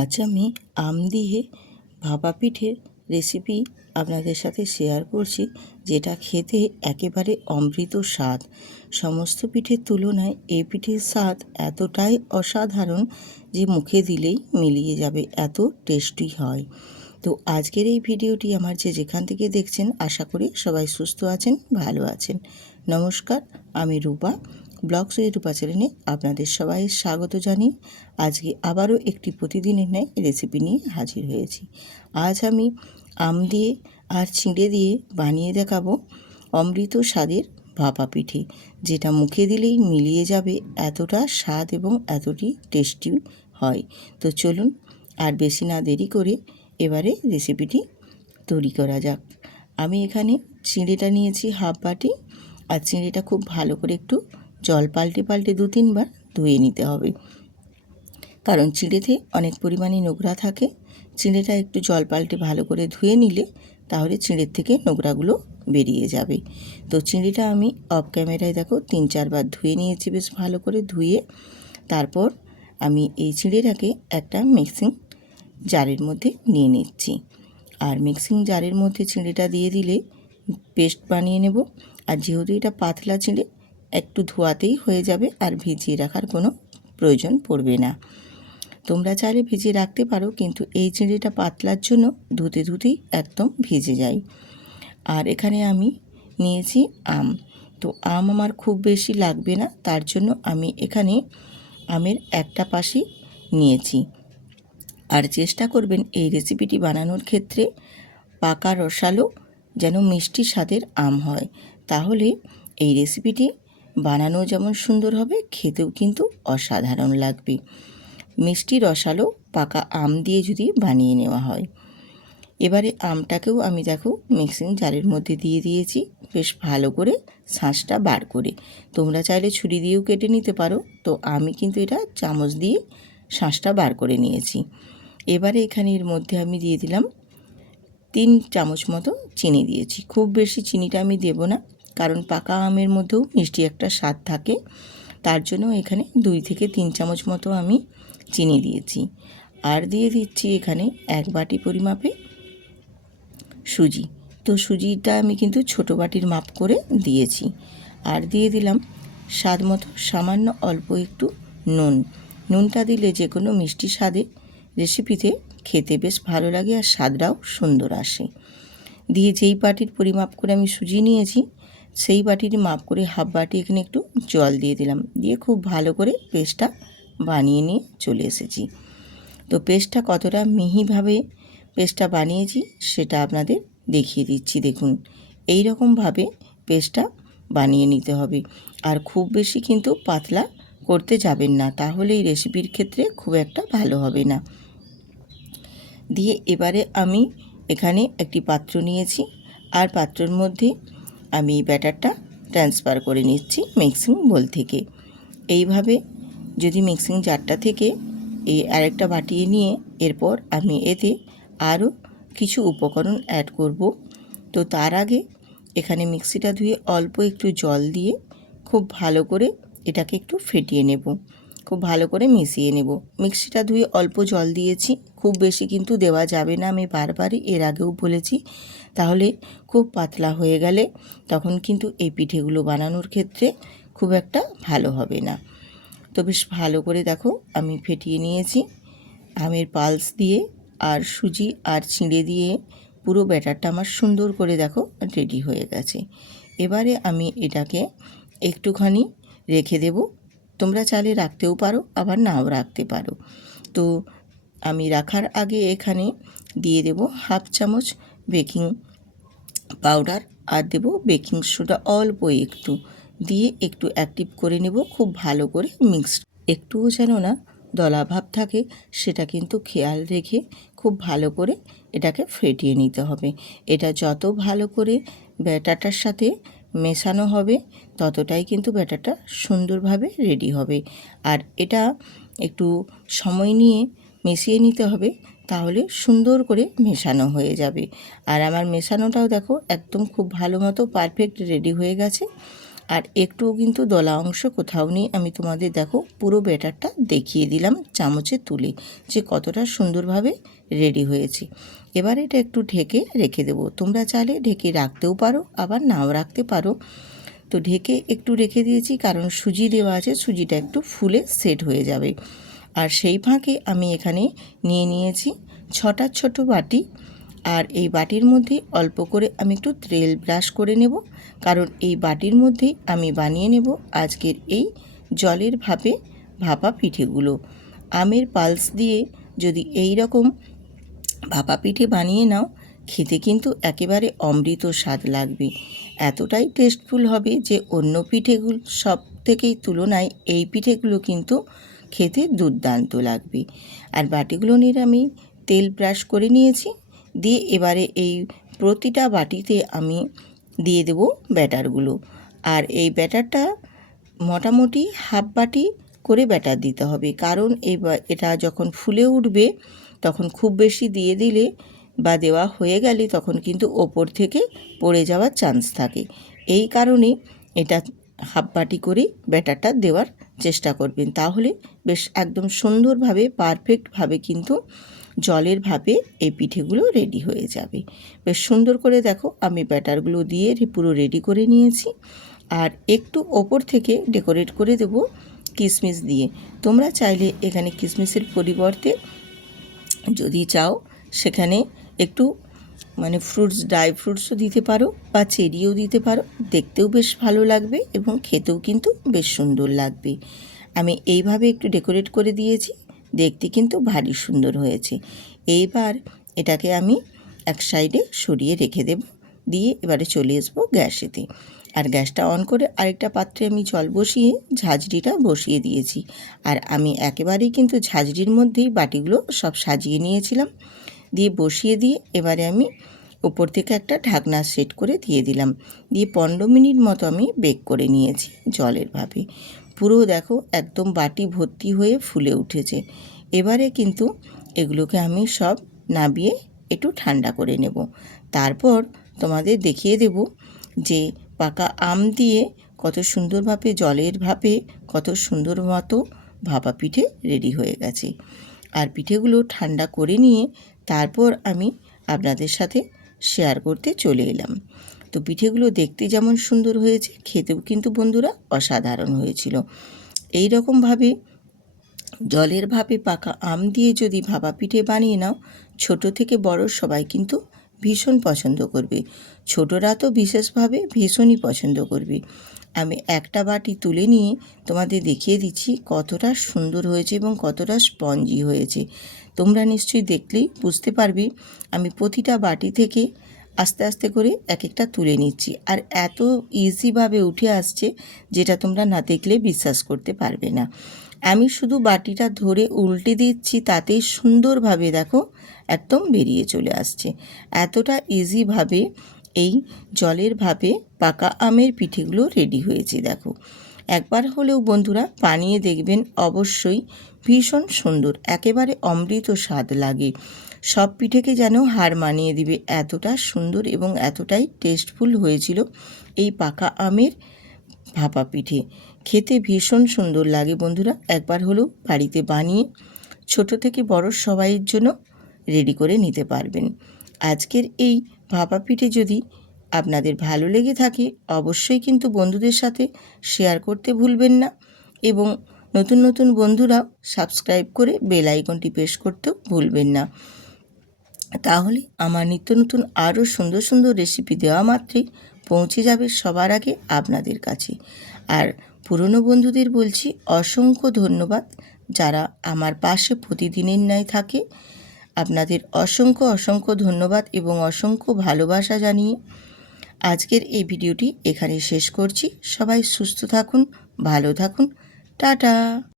আজ আমি আম দিয়ে ভাপা পিঠের রেসিপি আপনাদের সাথে শেয়ার করছি, যেটা খেতে একেবারে অমৃত স্বাদ। সমস্ত পিঠের তুলনায় এই পিঠের স্বাদ এতটাই অসাধারণ যে মুখে দিলেই মিলিয়ে যাবে, এত টেস্টি হয়। তো আজকের এই ভিডিওটি আমার যেখান থেকে দেখছেন, আশা করি সবাই সুস্থ আছেন, ভালো আছেন। নমস্কার, আমি রূপা। ব্লগস উইথ রূপা চ্যানেলে আপনাদের সবাই স্বাগত জানিয়ে আজকে আবারও একটি প্রতিদিনের ন্যায় রেসিপি নিয়ে হাজির হয়েছি। আজ আমি আম দিয়ে আর চিঁড়ে দিয়ে বানিয়ে দেখাবো অমৃত স্বাদের ভাপা পিঠে, যেটা মুখে দিলেই মিলিয়ে যাবে, এতটা স্বাদ এবং এতটি টেস্টি হয়। তো চলুন আর বেশি না দেরি করে এবারে রেসিপিটি তৈরি করা যাক। আমি এখানে চিঁড়েটা নিয়েছি হাফ বাটি, আর চিঁড়েটা খুব ভালো করে একটু জল পাল্টে পাল্টে 2-3 বার ধুয়ে নিতে হবে, কারণ চিঁড়েতে অনেক পরিমাণে নোংরা থাকে। চিঁড়েটা একটু জল পাল্টে ভালো করে ধুয়ে নিলে তাহলে চিঁড়ের থেকে নোংরাগুলো বেরিয়ে যাবে। তো চিঁড়েটা আমি অফ ক্যামেরায় দেখো 3-4 বার ধুয়ে নিয়েছি, বেশ ভালো করে ধুয়ে। তারপর আমি এই চিঁড়েটাকে একটা মিক্সিং জারের মধ্যে নিয়ে নিচ্ছি, আর মিক্সিং জারের মধ্যে চিঁড়েটা দিয়ে দিলে পেস্ট বানিয়ে নেব। আর যেহেতু এটা পাতলা চিঁড়ে, একটু ধোয়াতেই হয়ে যাবে, আর ভিজিয়ে রাখার কোনো প্রয়োজন পড়বে না। তোমরা চাইলে ভিজিয়ে রাখতে পারো, কিন্তু এই চিঁড়েটা পাতলার জন্য ধুতেই একদম ভিজে যায়। আর এখানে আমি নিয়েছি আম। তো আম আমার খুব বেশি লাগবে না, তার জন্য আমি এখানে আমের একটা পাশই নিয়েছি। আর চেষ্টা করবেন এই রেসিপিটি বানানোর ক্ষেত্রে পাকা রসালো যেন মিষ্টি স্বাদের আম হয়, তাহলে এই রেসিপিটি বানানো যেমন সুন্দর হবে, খেতেও কিন্তু অসাধারণ লাগবে। মিষ্টি রসালো পাকা আম দিয়ে যদি বানিয়ে নেওয়া হয়। এবারে আমটাকেও আমি দেখো মিক্সিং জারের মধ্যে দিয়ে দিয়েছি, বেশ ভালো করে শাঁসটা বার করে। তোমরা চাইলে ছুরি দিয়েও কেটে নিতে পারো, তো আমি কিন্তু এটা চামচ দিয়ে শাঁসটা বার করে নিয়েছি। এবারে এখানে এর মধ্যে আমি দিয়ে দিলাম 3 চামচ মতো চিনি দিয়েছি। খুব বেশি চিনিটা আমি দেব না, কারণ পাকা আমের মধ্যেও মিষ্টি একটা স্বাদ থাকে, তার জন্য এখানে 2 থেকে 3 চামচ মতো আমি চিনি দিয়েছি। আর দিয়ে দিচ্ছি এখানে 1 বাটি পরিমাপে সুজি। তো সুজিটা আমি কিন্তু ছোটো বাটির মাপ করে দিয়েছি। আর দিয়ে দিলাম স্বাদ মতো সামান্য অল্প একটু নুন। নুনটা দিলে যে কোনো মিষ্টি স্বাদে রেসিপিতে খেতে বেশ ভালো লাগে, আর স্বাদটাও সুন্দর আসে। দিয়ে যেই বাটির পরিমাপ করে আমি সুজি নিয়েছি, সেই বাটির মাপ করে হাফ বাটি এখানে একটু জল দিয়ে দিলাম, দিয়ে খুব ভালো করে পেস্টটা বানিয়ে নিয়ে চলে এসেছি। তো পেস্টটা কতটা মিহিভাবে পেস্টটা বানিয়েছি সেটা আপনাদের দেখিয়ে দিচ্ছি। দেখুন, এই রকমভাবে পেস্টটা বানিয়ে নিতে হবে, আর খুব বেশি কিন্তু পাতলা করতে যাবেন না, তাহলে এই রেসিপির ক্ষেত্রে খুব একটা ভালো হবে না। দিয়ে এবারে আমি এখানে একটি পাত্র নিয়েছি, আর পাত্রের মধ্যে আমি ব্যাটারটা ট্রান্সফার করে নিচ্ছি মিক্সিং বোল থেকে। এইভাবে যদি মিক্সিং জারটা থেকে এই আরেকটা বাটিয়ে নিয়ে এরপর আমি এতে আরও কিছু উপকরণ অ্যাড করব। তো তার আগে এখানে মিক্সিটা ধুয়ে অল্প একটু জল দিয়ে খুব ভালো করে এটাকে একটু ফেটিয়ে নেব, খুব ভালো করে মিশিয়ে নেব। মিক্সিটা ধুয়ে অল্প জল দিয়েছি, খুব বেশি কিন্তু দেওয়া যাবে না, আমি বারবারই এর আগেও বলেছি। তাহলে খুব পাতলা হয়ে গেলে তখন কিন্তু এই পিঠেগুলো বানানোর ক্ষেত্রে খুব একটা ভালো হবে না। তো বেশ ভালো করে দেখো আমি ফেটিয়ে নিয়েছি। আমের পালস দিয়ে আর সুজি আর চিঁড়ে দিয়ে পুরো ব্যাটারটা আমার সুন্দর করে দেখো রেডি হয়ে গেছে। এবারে আমি এটাকে একটুখানি রেখে দেব। তোমরা চাইলে রাখতেও পারো, আবার নাও রাখতে পারো। তো আমি রাখার আগে এখানে দিয়ে দেব হাফ চামচ বেকিং পাউডার, আর দেব বেকিং সোডা অল্প একটু, দিয়ে একটু অ্যাক্টিভ করে নেব খুব ভালো করে মিক্সড। একটুও যেন না দলা ভাব থাকে, সেটা কিন্তু খেয়াল রেখে খুব ভালো করে এটাকে ফেটিয়ে নিতে হবে। এটা যত ভালো করে ব্যাটারটার সাথে মেশানো হবে, ততটাই কিন্তু ব্যাটারটা সুন্দরভাবে রেডি হবে। আর এটা একটু সময় নিয়ে মিশিয়ে নিতে হবে, তাহলে সুন্দর করে মেশানো হয়ে যাবে। আর আমার মেশানোটাও দেখো একদম খুব ভালো মতো পারফেক্ট রেডি হয়ে গেছে। আর একটুও কিন্তু দলা অংশ কোথাও নেই। আমি তোমাদের দেখো পুরো ব্যাটারটা দেখিয়ে দিলাম চামচে তুলে যে কতটা সুন্দরভাবে রেডি হয়েছে। এবার এটা একটু ঢেকে রেখে দেবো। তোমরা চাইলে ঢেকে রাখতেও পারো, আবার নাও রাখতে পারো। তো ঢেকে একটু রেখে দিয়েছি কারণ সুজি দেওয়া আছে, সুজিটা একটু ফুলে সেট হয়ে যাবে। আর সেই ফাঁকে আমি এখানে নিয়ে নিয়েছি 6টা ছোট বাটি। আর এই বাটির মধ্যে অল্প করে আমি একটু তেল ব্রাশ করে নেব, কারণ এই বাটির মধ্যেই আমি বানিয়ে নেব আজকের এই জলের ভাপা পিঠেগুলো। আমের পালস দিয়ে যদি এই রকম ভাপা পিঠে বানিয়ে নাও, খেতে কিন্তু একেবারে অমৃত স্বাদ লাগবে। এতটাই টেস্টফুল হবে যে অন্য পিঠেগুলো সব থেকেই তুলনায় এই পিঠেগুলো কিন্তু খেতে দুর্দান্ত লাগবে। আর বাটিগুলো নিয়ে আমি তেল ব্রাশ করে নিয়েছি, দিয়ে এবারে এই প্রতিটা বাটিতে আমি দিয়ে দেব ব্যাটারগুলো। আর এই ব্যাটারটা মোটামুটি হাফ বাটি করে ব্যাটার দিতে হবে, কারণ এটা যখন ফুলে উঠবে তখন খুব বেশি দিয়ে দিলে বা দেওয়া হয়ে গেলে তখন কিন্তু ওপর থেকে পড়ে যাওয়ার চান্স থাকে। এই কারণে এটা হাফ বাটি করে ব্যাটারটা দেওয়ার চেষ্টা করবেন, তাহলে বেশ একদম সুন্দরভাবে পারফেক্টভাবে কিন্তু জলের ভাপে এই পিঠেগুলো রেডি হয়ে যাবে। বেশ সুন্দর করে দেখো আমি ব্যাটারগুলো দিয়ে পুরো রেডি করে নিয়েছি। আর একটু ওপর থেকে ডেকোরেট করে দেব কিশমিশ দিয়ে। তোমরা চাইলে এখানে কিশমিশের পরিবর্তে যদি চাও সেখানে একটু ড্রাই ফ্রুটসও দিতে পারো বা চেরিও দিতে পারো, দেখতেও বেশ ভালো লাগবে এবং খেতেও কিন্তু বেশ সুন্দর লাগবে। আমি এইভাবে একটু ডেকোরেট করে দিয়েছি, দেখতে কিন্তু ভারী সুন্দর হয়েছে। এইবার এটাকে আমি এক সাইডে সরিয়ে রেখে দেব, দিয়ে এবারে চলে আসবো গ্যাসেতে। আর গ্যাসটা অন করে আরেকটা পাত্রে আমি জল বসিয়ে ঝাঁঝরিটা বসিয়ে দিয়েছি। আর আমি একেবারেই কিন্তু ঝাঁঝরির মধ্যেই বাটিগুলো সব সাজিয়ে নিয়েছিলাম, দিয়ে বসিয়ে দিয়ে এবারে আমি উপর থেকে একটা ঢাকনা সেট করে দিয়ে দিলাম, দিয়ে 15 মিনিট মতো আমি বেক করে নিয়েছি জলের ভাপে। পুরো দেখো একদম বাটি ভর্তি হয়ে ফুলে উঠেছে। এবারে কিন্তু এগুলোকে আমি সব নামিয়ে একটু ঠান্ডা করে নেব। তারপর তোমাদের দেখিয়ে দেব যে পাকা আম দিয়ে কত সুন্দরভাবে জলের ভাপে কত সুন্দর মতো ভাপা পিঠে রেডি হয়ে গেছে। আর পিঠেগুলো ঠান্ডা করে নিয়ে তারপর আমি আপনাদের সাথে শেয়ার করতে চলে এলাম। তো পিঠেগুলো দেখতে যেমন সুন্দর হয়েছে, খেতেও কিন্তু বন্ধুরা অসাধারণ হয়েছিল। এই রকমভাবে জলের ভাপে পাকা আম দিয়ে যদি ভাপা পিঠে বানিয়ে নাও, ছোট থেকে বড় সবাই কিন্তু ভীষণ পছন্দ করবে। ছোটরা তো বিশেষভাবে ভীষণই পছন্দ করবে। আমি একটা বাটি তুলে নিয়ে তোমাদের দেখিয়ে দিচ্ছি কতটা সুন্দর হয়েছে এবং কতটা স্পঞ্জি হয়েছে। তোমরা নিশ্চয়ই দেখলেই বুঝতে পারবে। আমি প্রতিটা বাটি থেকে আস্তে আস্তে করে এক একটা তুলে নিচ্ছি, আর এত ইজিভাবে উঠে আসছে যেটা তোমরা না দেখলে বিশ্বাস করতে পারবে না। আমি শুধু বাটিটা ধরে উল্টে দিচ্ছি, তাতেই সুন্দরভাবে দেখো একদম বেরিয়ে চলে আসছে। এতটা ইজিভাবে এই জলের ভাপে পাকা আমের পিঠেগুলো রেডি হয়েছে। দেখো একবার হলেও বন্ধুরা বানিয়ে দেখবেন, অবশ্যই ভীষণ সুন্দর, একেবারে অমৃত স্বাদ লাগে। সব পিঠেকে যেন হার মানিয়ে দিবে, এতটা সুন্দর এবং এতটাই টেস্টফুল হয়েছিল এই পাকা আমের ভাপা পিঠে। খেতে ভীষণ সুন্দর লাগে বন্ধুরা, একবার হলেও বাড়িতে বানিয়ে ছোট থেকে বড় সবাইয়ের জন্য রেডি করে নিতে পারবেন। আজকের এই ভাপা পিঠে যদি আপনাদের ভালো লেগে থাকে অবশ্যই কিন্তু বন্ধুদের সাথে শেয়ার করতে ভুলবেন না, এবং নতুন নতুন বন্ধুরাও সাবস্ক্রাইব করে বেল আইকনটি প্রেস করতেও ভুলবেন না। তাহলে আমার নিত্য নতুন আরও সুন্দর সুন্দর রেসিপি দেওয়া মাত্রই পৌঁছে যাবে সবার আগে আপনাদের কাছে। আর পুরনো বন্ধুদের বলছি অসংখ্য ধন্যবাদ, যারা আমার পাশে প্রতিদিনের ন্যায় থাকে। আপনাদের অসংখ্য অসংখ্য ধন্যবাদ এবং অসংখ্য ভালোবাসা জানিয়ে আজকের এই ভিডিওটি এখানে শেষ করছি। সবাই সুস্থ থাকুন, ভালো থাকুন, টাটা।